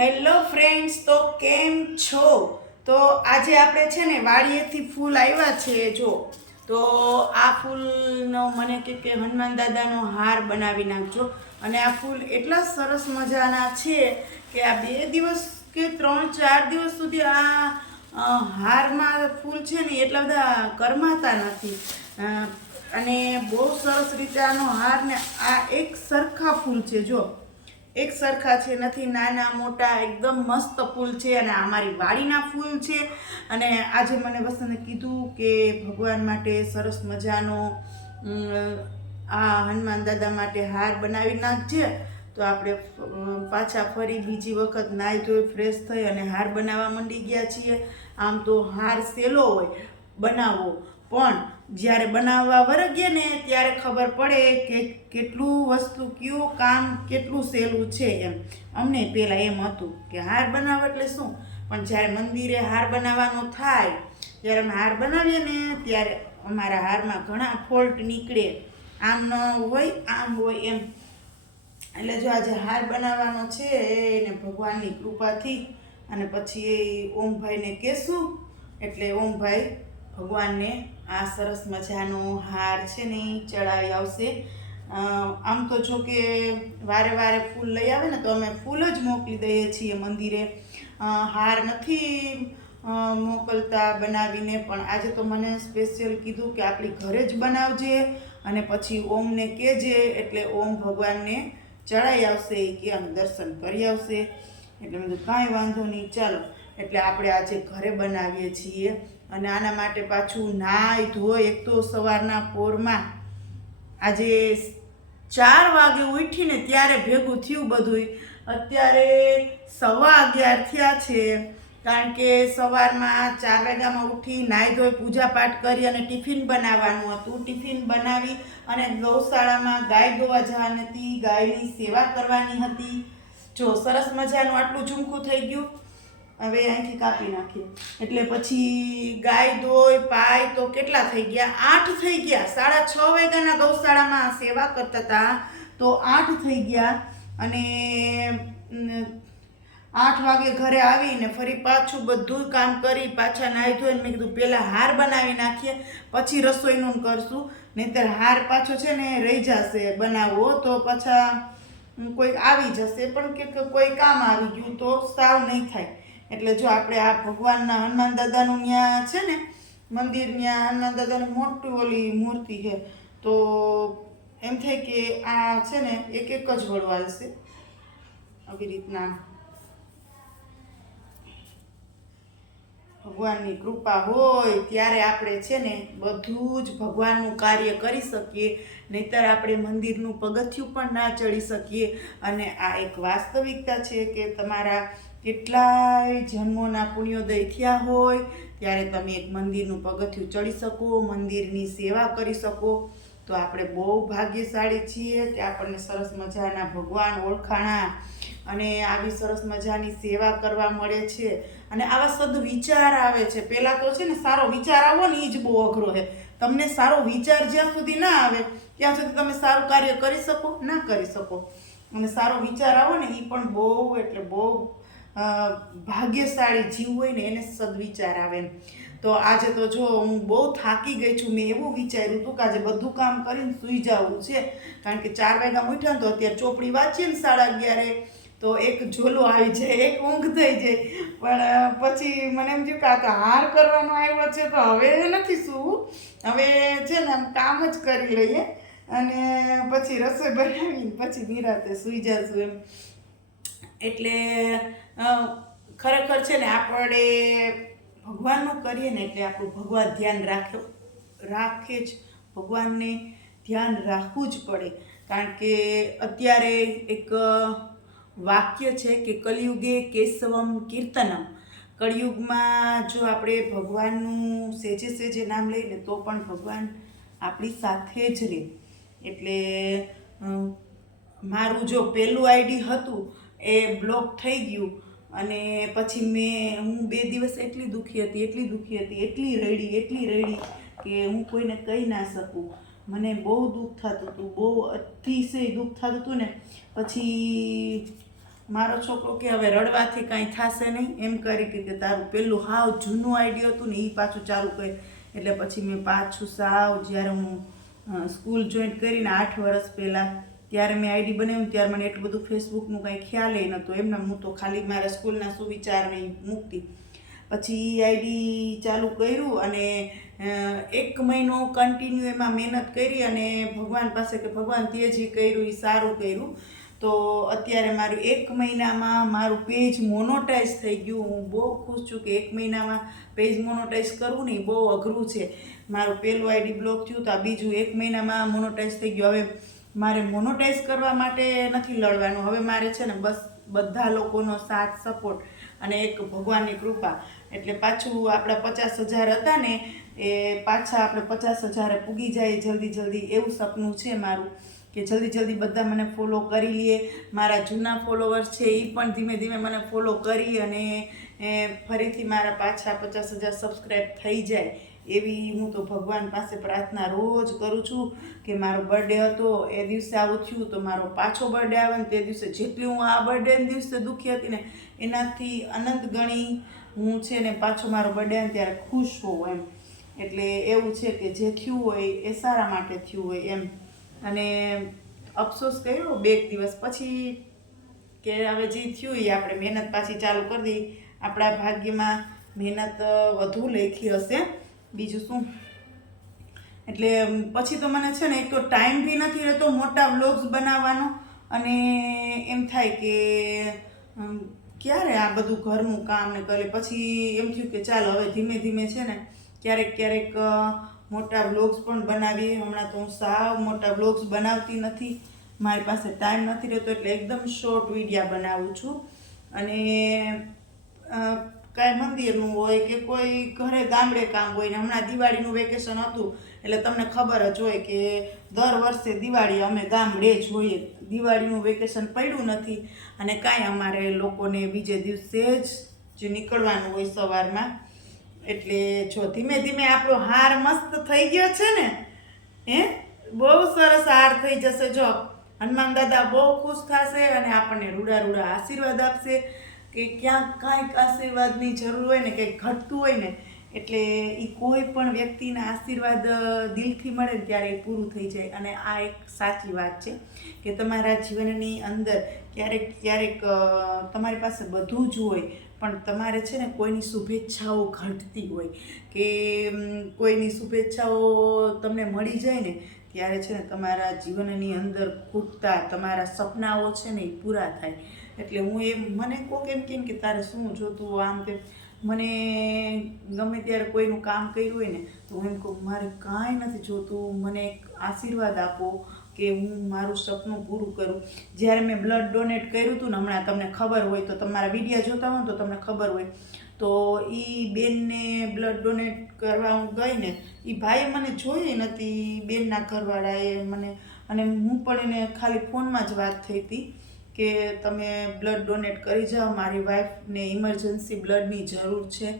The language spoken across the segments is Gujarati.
હેલો ફ્રેન્ડ્સ, તો કેમ છો? તો આજે આપણે છે ને વાડીએથી ફૂલ આવ્યા છે, જો. તો આ ફૂલનો મને કે કે હનુમાન દાદાનો હાર બનાવી નાખજો. અને આ ફૂલ એટલા સરસ મજાના છે કે આ બે દિવસ કે ત્રણ, ચાર દિવસ સુધી આ હારમાં ફૂલ છે ને એટલા બધા કરમાતા નથી. અને બહુ સરસ રીતે આનો હાર ને આ એક સરખા ફૂલ છે, જો. એક સરખા છે, નથી, નાના, મોટા, એકદમ મસ્ત ફૂલ છે અને આ મારી વાડીના ફૂલ છે. અને આજે મને વસંતે કીધું કે ભગવાન માટે સરસ મજાનો આ હનુમાન દાદા માટે હાર બનાવી નાખજે. તો આપણે પાછા ફરી બીજી વખત નાહી ધોઈ ફ્રેશ થઈ અને હાર બનાવવા માંડી ગયા છીએ. આમ તો હાર સહેલો હોય બનાવવો પણ જ્યારે બનાવવા વરગીએ ને ત્યારે ખબર પડે કે કેટલું વસ્તુ કયું કામ કેટલું સહેલું છે એમ. અમને પહેલાં એમ હતું કે હાર બનાવ એટલે શું? પણ જ્યારે મંદિરે હાર બનાવવાનો થાય, જ્યારે અમે હાર બનાવીએ ને ત્યારે અમારા હારમાં ઘણા ફોલ્ટ નીકળે. આમ ન હોય, આમ હોય એમ. એટલે જો આજે હાર બનાવવાનો છે એને ભગવાનની કૃપાથી અને પછી ઓમભાઈને કહેશું, એટલે ઓમભાઈ ભગવાનને આ સરસ મજાનો હાર છે ને ચડાવી આવશે. આમ તો જો કે વારે વારે ફૂલ લઈ આવે ને તો અમે ફૂલ જ મોકલી દઈએ છીએ મંદિરે. હાર નથી મોકલતા બનાવીને, પણ આજે તો મને સ્પેશિયલ કીધું કે આપણી ઘરે જ બનાવજે અને પછી ઓમને કહેજે એટલે ઓમ ભગવાનને ચડાઈ આવશે એ કે અને દર્શન કરી આવશે. એટલે મેં કાંઈ વાંધો નહીં, ચાલો. એટલે આપણે આજે ઘરે બનાવીએ છીએ. અને આના માટે પાછું નાય ધોય એક તો સવારના પોરમાં આજે ચાર વાગે ઉઠીને ત્યારે ભેગું થયું બધુંય. અત્યારે સવા અગિયાર થયા છે, કારણ કે સવારમાં ચાર વાગ્યામાં ઉઠી નાહી ધોઈ પૂજાપાઠ કરી અને ટિફિન બનાવવાનું હતું. ટિફિન બનાવી અને ગૌશાળામાં ગાય ધોવા જવાની હતી, ગાયની સેવા કરવાની હતી. જો સરસ મજાનું આટલું ઝુમખું થઈ ગયું. હવે અહીંથી કાપી નાખીએ. એટલે પછી ગાય દોય પાય તો કેટલા થઈ ગયા? આઠ થઈ ગયા. સાડા છ વાગ્યાના ગૌશાળામાં સેવા કરતા હતા. તો આઠ થઈ ગયા અને આઠ વાગે ઘરે આવીને ફરી પાછું બધું કામ કરી, પાછા નાહી ધોઈને મેં કીધું પહેલાં હાર બનાવી નાખીએ, પછી રસોઈનું કરશું. નહીંતર હાર પાછો છે ને રહી જશે બનાવવો. તો પાછા કોઈક આવી જશે. પણ કે કોઈ કામ આવી ગયું તો સાવ નહીં થાય. એટલે જો આપણે આ ભગવાનના હનુમાન દાદાનું ત્યાં છે ને, મંદિર ત્યાં હનુમાન દાદાનું મોટું ઓલી મૂર્તિ છે, તો એમ થાય કે આ છે ને એક એક જ વળવા હશે આવી રીતના ભગવાનની કૃપા હોય ત્યારે આપણે છે ને બધું જ ભગવાનનું કાર્ય કરી શકીએ, નહીતર આપણે મંદિરનું પગથિયું પણ ના ચડી શકીએ. અને આ એક વાસ્તવિકતા છે કે તમારા કેટલાય જન્મોના પુણ્યોદય થયા હોય, ત્યારે તમે એક મંદિરનું પગથિયું ચડી શકો, મંદિરની સેવા કરી શકો. તો આપણે બહુ ભાગ્યશાળી છીએ કે આપણને સરસ મજાના ભગવાન ઓળખાણા અને આવી સરસ મજાની સેવા કરવા મળે છે. અને આવા સદ વિચાર આવે છે. પહેલાં તો છે ને સારો વિચાર આવો ને એ જ બહુ અઘરો છે. તમને સારો વિચાર જ્યાં સુધી ના આવે, ત્યાં સુધી તમે સારું કાર્ય કરી શકો, ના કરી શકો. અને સારો વિચાર આવો ને એ પણ બહુ એટલે બહુ ભાગ્યશાળી જીવ હોય ને એને સદવિચાર આવે એમ. તો આજે તો જો હું બહુ થાકી ગઈ છું, મેં એવું વિચાર્યું હતું કે આજે બધું કામ કરીને સૂઈ જવું છે. કારણ કે ચાર વાગ્યા ઉઠ્યા તો અત્યારે ચોપડી વાંચીએ ને સાડા અગિયારે, તો એક ઝોલો આવી જાય, એક ઊંઘ થઈ જાય. પણ પછી મને એમ થયું કે આ તો હાર કરવાનો આવ્યો છે, તો હવે નથી સૂવું. હવે છે ને આમ કામ જ કરી લઈએ. અને પછી રસોઈ બનાવીને પછી નિરાતે સૂઈ જશું એમ. એટલે ખરેખર છે ને આપણે ભગવાનનું કરીએ ને એટલે આપણું ભગવાન ધ્યાન રાખ્યો રાખે જ, ભગવાનને ધ્યાન રાખવું જ પડે. કારણ કે અત્યારે એક વાક્ય છે કે કલિયુગે કેશવમ કીર્તનમ. કળિયુગમાં જો આપણે ભગવાનનું સેજે સેજે નામ લઈએ તો પણ ભગવાન આપણી સાથે જ રહે. એટલે મારું જો પહેલું આઈડી હતું એ બ્લોક થઈ ગયું અને પછી મેં, હું બે દિવસ એટલી દુઃખી હતી, એટલી દુઃખી હતી, એટલી રડી એટલી રડી કે હું કોઈને કહી ના શકું. મને બહુ દુઃખ થતું હતું, બહુ અતિશય દુઃખ થતું હતું ને, પછી મારો છોકરો કે હવે રડવાથી કાંઈ થશે નહીં, એમ કરી કે તારું પેલું હાવ જૂનું આઈડિયો હતું ને એ પાછું ચાલુ કરે. એટલે પછી મેં પાછું સાવ, જ્યારે હું સ્કૂલ જોઈન્ટ કરીને આઠ વર્ષ પહેલાં ત્યારે મેં આઈડી બનાવ્યું ત્યારે મને એટલું બધું ફેસબુકનું કાંઈ ખ્યાલ એ નહોતો. એમને હું તો ખાલી મારા સ્કૂલના સુવિચાર નહીં મૂકતી. પછી એ આઈડી ચાલુ કર્યું અને એક મહિનો કન્ટિન્યુ એમાં મહેનત કરી અને ભગવાન પાસે કે ભગવાન તે જે કર્યું એ સારું કર્યું. તો અત્યારે મારું એક મહિનામાં મારું પેજ મોનોટાઈઝ થઈ ગયું. હું બહુ ખુશ છું કે એક મહિનામાં પેજ મોનોટાઈઝ કરવું ને એ બહુ અઘરું છે. મારું પહેલું આઈડી બ્લોક થયું તો આ બીજું એક મહિનામાં મોનોટાઈઝ થઈ ગયું. હવે મારે મોનોટાઈઝ કરવા માટે નથી લડવાનું. હવે મારે છે ને બસ બધા લોકોનો સાથ સપોર્ટ અને એક ભગવાનની કૃપા. એટલે પાછું આપણા પચાસ હજાર હતા ને, એ પાછા આપણે પચાસ હજારે પૂગી જાય જલ્દી જલ્દી. એવું સપનું છે મારું કે જલ્દી જલ્દી બધા મને ફોલો કરી લે. મારા જૂના ફોલોવર્સ છે એ પણ ધીમે ધીમે મને ફોલો કરી અને ફરીથી મારા પાછા પચાસ હજાર સબસ્ક્રાઈબ થઈ જાય. એવી હું તો ભગવાન પાસે પ્રાર્થના રોજ કરું છું કે મારો બર્થડે હતો, એ દિવસે આવું થયું તો મારો પાછો બર્થડે આવે ને તે દિવસે જેટલી હું આ બર્થડે દિવસે દુઃખી હતી ને એનાથી અનંત ગણી હું છે ને પાછો મારો બર્થડે આવે ત્યારે ખુશ હોઉં એમ. એટલે એવું છે કે જે થયું હોય એ સારા માટે થયું હોય એમ. અને અફસોસ કર્યો બે દિવસ પછી કે હવે જે થયું એ આપણે મહેનત પાછી ચાલુ કરી દઈ આપણા ભાગ્યમાં મહેનત વધુ લેખી હશે. બીજું શું? એટલે પછી તો મને છે ને એક તો ટાઈમ બી નથી રહેતો મોટા વ્લોગ્સ બનાવવાનો અને એમ થાય કે ક્યારે આ બધું ઘરનું કામ ને કરે પછી એમ થયું કે ચાલ હવે ધીમે ધીમે છે ને ક્યારેક ક્યારેક મોટા વ્લોગ્સ પણ બનાવીએ. હમણાં તો હું સાવ મોટા વ્લોગ્સ બનાવતી નથી. મારી પાસે ટાઈમ નથી રહેતો એટલે એકદમ શોર્ટ વિડીયા બનાવું છું. અને કાંઈ મંદિરનું હોય કે કોઈ ઘરે ગામડે કામ હોય ને હમણાં દિવાળીનું વેકેશન હતું, એટલે તમને ખબર જ હોય કે દર વર્ષે દિવાળી અમે ગામડે જ હોઈએ. દિવાળીનું વેકેશન પડ્યું નથી અને કાંઈ અમારે લોકોને બીજે દિવસે જ જે નીકળવાનું હોય સવારમાં, એટલે જો ધીમે ધીમે આપણો હાર મસ્ત થઈ ગયો છે ને, હે? બહુ સરસ હાર થઈ જશે જો. હનુમાન દાદા બહુ ખુશ થશે અને આપણને રૂડા રૂડા આશીર્વાદ આપશે. કે ક્યાંક કાંઈક આશીર્વાદની જરૂર હોય ને કંઈક ઘટતું હોય ને, એટલે એ કોઈ પણ વ્યક્તિના આશીર્વાદ દિલથી મળે ત્યારે એ પૂરું થઈ જાય. અને આ એક સાચી વાત છે કે તમારા જીવનની અંદર ક્યારેક ક્યારેક તમારી પાસે બધું જ હોય, પણ તમારે છે ને કોઈની શુભેચ્છાઓ ઘટતી હોય. કે કોઈની શુભેચ્છાઓ તમને મળી જાય ને, ત્યારે છે ને તમારા જીવનની અંદર ખૂટતા, તમારા સપનાઓ છે ને એ પૂરા થાય. એટલે હું એમ, મને કોક એમ કેમ કે તારે શું જોતું આમ તેમ? મને ગમે ત્યારે કોઈનું કામ કર્યું હોય ને, તો હું એમ કહું, મારે કાંઈ નથી જોતું. મને આશીર્વાદ આપો કે હું મારું સપનું પૂરું કરું. જ્યારે મેં બ્લડ ડોનેટ કર્યું હતું ને, હમણાં તમને ખબર હોય તો, તમારા વિડીયા જોતા હોય તો તમને ખબર હોય. તો એ બેનને બ્લડ ડોનેટ કરવા હું ગઈ ને એ ભાઈએ મને જોઈ નથી બેનના ઘરવાળાએ મને, અને હું પણ એને ખાલી ફોનમાં જ વાત થઈ હતી. કે તમે બ્લડ ડોનેટ કરી જાઓ, મારી વાઈફને ઇમરજન્સી બ્લડની જરૂર છે,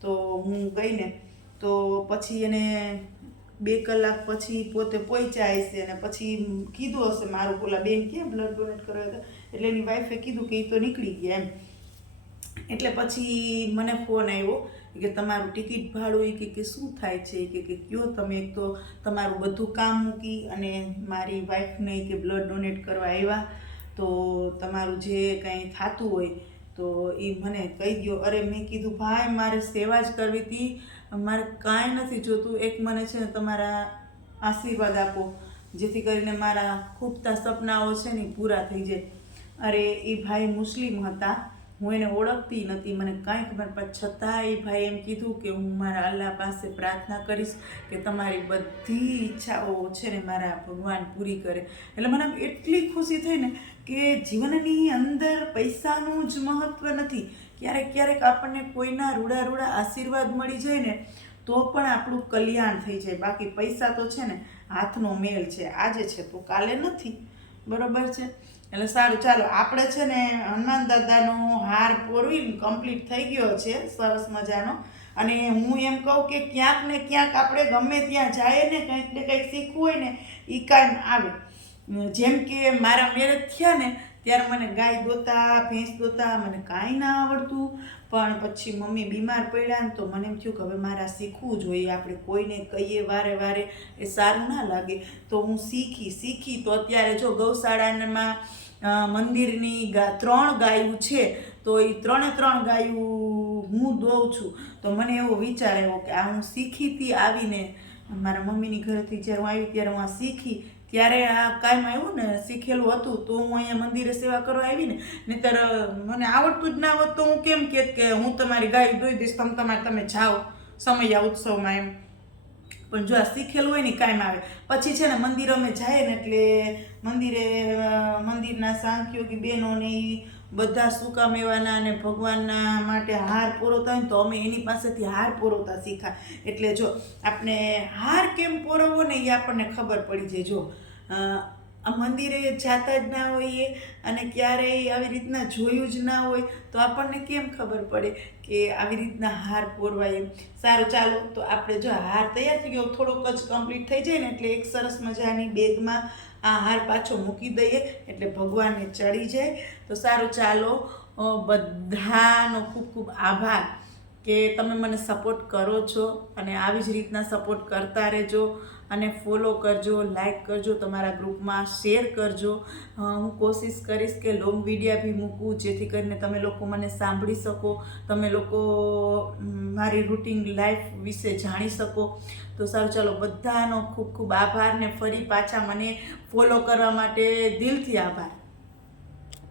તો હું ગઈને તો પછી એને બે કલાક પછી પોતે પહોંચ્યા હશે અને પછી કીધું હશે મારું પોલા બેન, ક્યાં બ્લડ ડોનેટ કરવા હતા? એટલે એની વાઈફે કીધું કે એ તો નીકળી ગયા એમ. એટલે પછી મને ફોન આવ્યો કે તમારું ટિકિટ ભાડું એ કે શું થાય છે? કે કે કયો તમે એક તો તમારું બધું કામ મૂકી અને મારી વાઈફને કે બ્લડ ડોનેટ કરવા આવ્યા. તો તમારું જે કંઈ થતું હોય તો એ મને કહી દો અરે મેં કીધું, ભાઈ, મારે સેવા જ કરવી હતી મારે કાંઈ નથી જોતું. એક મને છે ને તમારા આશીર્વાદ આપો, જેથી કરીને મારા ખૂબતા સપનાઓ છે ને પૂરા થઈ જાય. અરે એ ભાઈ મુસ્લિમ હતા. હું એને ઓળખતી નથી, મને કાંઈ ખબર પણ છતાં એ ભાઈ એમ કીધું કે હું મારા અલ્લાહ પાસે પ્રાર્થના કરીશ કે તમારી બધી ઈચ્છાઓ છે ને મારા ભગવાન પૂરી કરે. એટલે મને એટલી ખુશી થઈ ને કે જીવનની અંદર પૈસાનું જ મહત્ત્વ નથી. ક્યારેક ક્યારેક આપણને કોઈના રૂડા રૂડા આશીર્વાદ મળી જાય ને તો પણ આપણું કલ્યાણ થઈ જાય. બાકી પૈસા તો છે ને હાથનો મેલ છે. આજે છે તો કાલે નથી. બરોબર છે? એટલે સારું, ચાલો, આપણે છે ને હનુમાન દાદાનો હાર પોરવી કમ્પ્લીટ થઈ ગયો છે, સરસ મજાનો. અને હું એમ કહું કે ક્યાંક ને ક્યાંક આપણે ગમે ત્યાં જાય ને, કંઈક ને કંઈક શીખવું હોય ને એ કાંઈ આવે. જેમ કે મારા મેરેજ થયા ને ત્યારે મને ગાય દોતા, ભેંસ દોતા મને કાંઈ ના આવડતું. પણ પછી મમ્મી બીમાર પડ્યા ને તો મને એમ થયું કે હવે મારે શીખવું જોઈએ. આપણે કોઈને કહીએ વારે વારે એ સારું ના લાગે. તો હું શીખી શીખી. તો અત્યારે જો ગૌશાળામાં મંદિરની ત્રણ ગાયું છે, તો એ ત્રણે ત્રણ ગાયું હું દોઉં છું. તો મને એવો વિચાર આવ્યો કે આ હું શીખીથી આવીને મારા મમ્મીની ઘરેથી જ્યારે હું આવી ત્યારે હું આ શીખી ત્યારે આ કાયમ આવ્યું ને, શીખેલું હતું, તો હું અહીંયા મંદિરે સેવા કરવા આવી ને નહીંતર મને આવડતું જ ના હોત તો હું કેમ કહેત કે હું તમારી ગાય દોઈ દઈશ, તમે તમારે, તમે જાઓ, સમય ઉત્સવમાં એમ. પણ જો આ શીખેલું હોય ને કાયમ આવે. પછી છે ને મંદિર અમે જઈએ ને એટલે મંદિરે મંદિરના સાંખ્યોગી કે ને ઈ બધા સૂકા મેવાના અને ભગવાનના માટે હાર પોરવતા હોય ને તો અમે એની પાસેથી હાર પોરવતા શીખા. એટલે જો આપણે હાર કેમ પોરવો ને એ આપણને ખબર પડી જાય. જો મંદિરે જાતા જ ના હોઈએ અને ક્યારેય આવી રીતના જોયું જ ના હોય, તો આપણને કેમ ખબર પડે કે આવી રીતના હાર પોરવાય એમ? સારું, ચાલો, તો આપણે જો હાર તૈયાર થઈ ગયો, થોડોક જ કમ્પ્લીટ થઈ જાય ને એટલે એક સરસ મજાની બેગમાં આ હાર પાછો મૂકી દઈએ એટલે ભગવાનને ચડી જાય. તો સારું, ચાલો બધાનો ખૂબ ખૂબ આભાર. કે તમે મને સપોર્ટ કરો છો અને આવી જ રીતના સપોર્ટ કરતા રહેજો અને ફોલો કરજો લાઈક કરજો, તમારા ગ્રુપમાં શેર કરજો. હું કોશિશ કરીશ કે લોંગ વિડીયા બી મૂકું, જેથી કરીને તમે લોકો મને સાંભળી શકો, તમે લોકો મારી રૂટિન લાઈફ વિશે જાણી શકો. તો સારું, ચાલો, બધાનો ખૂબ ખૂબ આભાર ને ફરી પાછા મને ફોલો કરવા માટે દિલથી આભાર.